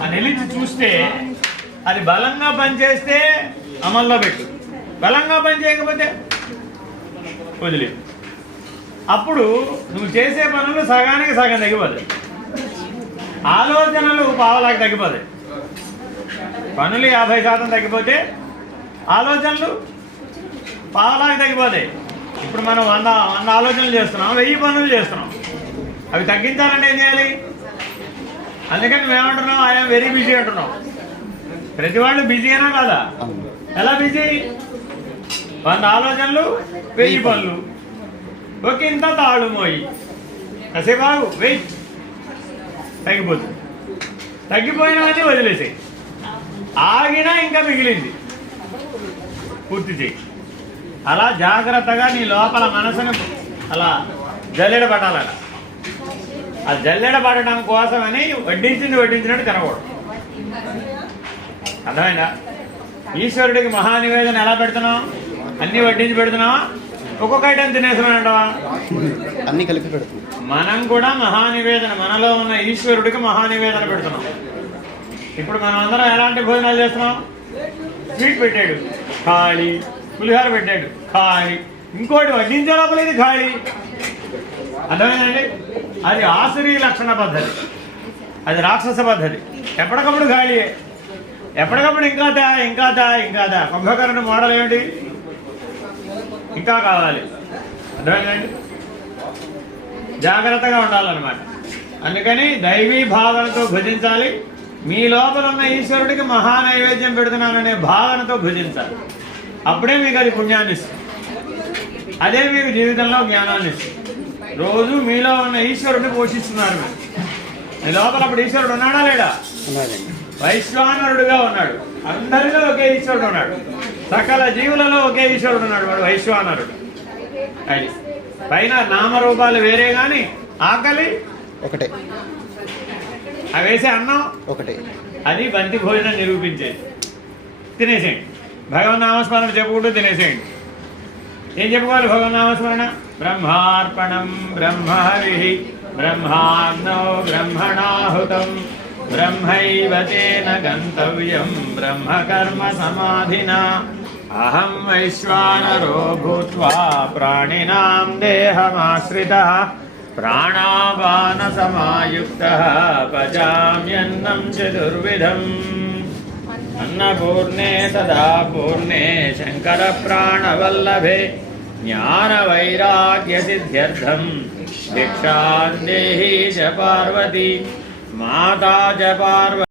ఆ నిలిచి చూస్తే అది బలంగా పనిచేస్తే అమల్లో పెట్టు. బలంగా పని చేయకపోతే వదిలే. అప్పుడు నువ్వు చేసే పనులు సగానికి సగం తగ్గిపోతాయి. ఆలోచనలు పావలాకి తగ్గిపోతాయి. పనులు యాభై శాతం తగ్గిపోతే ఆలోచనలు పావలాకి తగ్గిపోతాయి. ఇప్పుడు మనం వంద వంద ఆలోచనలు చేస్తున్నాం వెయ్యి పనులు చేస్తున్నాం. అవి తగ్గించాలంటే ఏం చేయాలి? అందుకని నువ్వేమంటున్నావు ఆయన వెరీ బిజీ అంటున్నావు ప్రతి వాళ్ళు బిజీనా కాదా? ఎలా బిజీ వంద ఆలోచనలు వెయ్యి పనులు. ఒక ఇంత తాళు మోయి. కాసేపు ఆగు వెయిట్ తగ్గిపోతుంది. తగ్గిపోయినవన్నీ వదిలేసాయి. ఆగినా ఇంకా మిగిలింది. పూర్తి చేయి. అలా జాగ్రత్తగా నీ లోపల మనసును అలా జల్లెడ పట్టాలట ఆ జల్లెడ పడటం కోసమని వడ్డించింది వడ్డించినట్టు తినకూడదు. అర్థమైందా? ఈశ్వరుడికి మహానివేదన ఎలా పెడుతున్నాం? అన్ని వడ్డించి పెడుతున్నావా? ఒక్కొక్క ఐటెం అన్ని కలిపి పెడుతుంది మనం కూడా మహానివేదన మనలో ఉన్న ఈశ్వరుడికి మహానివేదన పెడుతున్నాం. ఇప్పుడు మనం అందరం ఎలాంటి భోజనాలు చేస్తున్నాం? స్వీట్ పెట్టాడు ఖాళీ. పులిహోర పెట్టాడు ఖాళీ. ఇంకోటి వడ్డించే లోపల ఇది ఖాళీ. అర్థమైందండి? అది ఆసురీ లక్షణ పద్ధతి. అది రాక్షస పద్ధతి. ఎప్పటికప్పుడు ఖాళీయే ఎప్పటికప్పుడు ఇంకా దా ఇంకా దా ఇంకా దా. కుంభకర్ణ మోడల్ ఏమిటి? ఇంకా కావాలి. అర్థమైందండి జాగ్రత్తగా ఉండాలన్నమాట. అందుకని దైవీ భావనతో భుజించాలి. మీ లోపల ఉన్న ఈశ్వరుడికి మహా నైవేద్యం పెడుతున్నాననే భావనతో భుజించాలి. అప్పుడే మీకు అది పుణ్యాన్ని ఇస్తుంది. అదే మీకు జీవితంలో జ్ఞానాన్ని ఇస్తుంది. రోజు మీలో ఉన్న ఈశ్వరుడిని పోషిస్తున్నారు. మీ లోపల అప్పుడు ఈశ్వరుడు ఉన్నాడా లేడా? వైశ్వానరుడుగా ఉన్నాడు. అందరిలో ఒకే ఈశ్వరుడు ఉన్నాడు. సకల జీవులలో ఒకే ఈశ్వరుడు ఉన్నాడు వాడు వైశ్వానరుడు అది. పైన నామరూపాలు వేరే గాని ఆకలి? ఒకటే. అవి వేసే అన్నం? ఒకటే. అది బంతి భోజనం నిరూపించేది. తినేసేయండి. భగవన్ నామస్మరణ చెప్పుకుంటూ తినేసేయండి. ఏం చెప్పుకోవాలి భగవన్నామస్మరణ? బ్రహ్మార్పణం బ్రహ్మహరి బ్రహ్మాన్నో బ్రహ్మణాహుతం బ్రహ్మైవ తేన గంతవ్యం బ్రహ్మకర్మ సమాధిన అహం వైశ్వానరో భూత్వా ప్రాణినాం దేహమాశ్రిత ప్రాణాపాన సమాయుక్త పచామ్యన్నం చతుర్విధం अन्नपूर्णे सदा पूर्णे शङ्करप्राणवल्लभे ज्ञानवैराग्यसिद्ध्यर्थं भिक्षां देहि च पार्वती माता च पार्वती।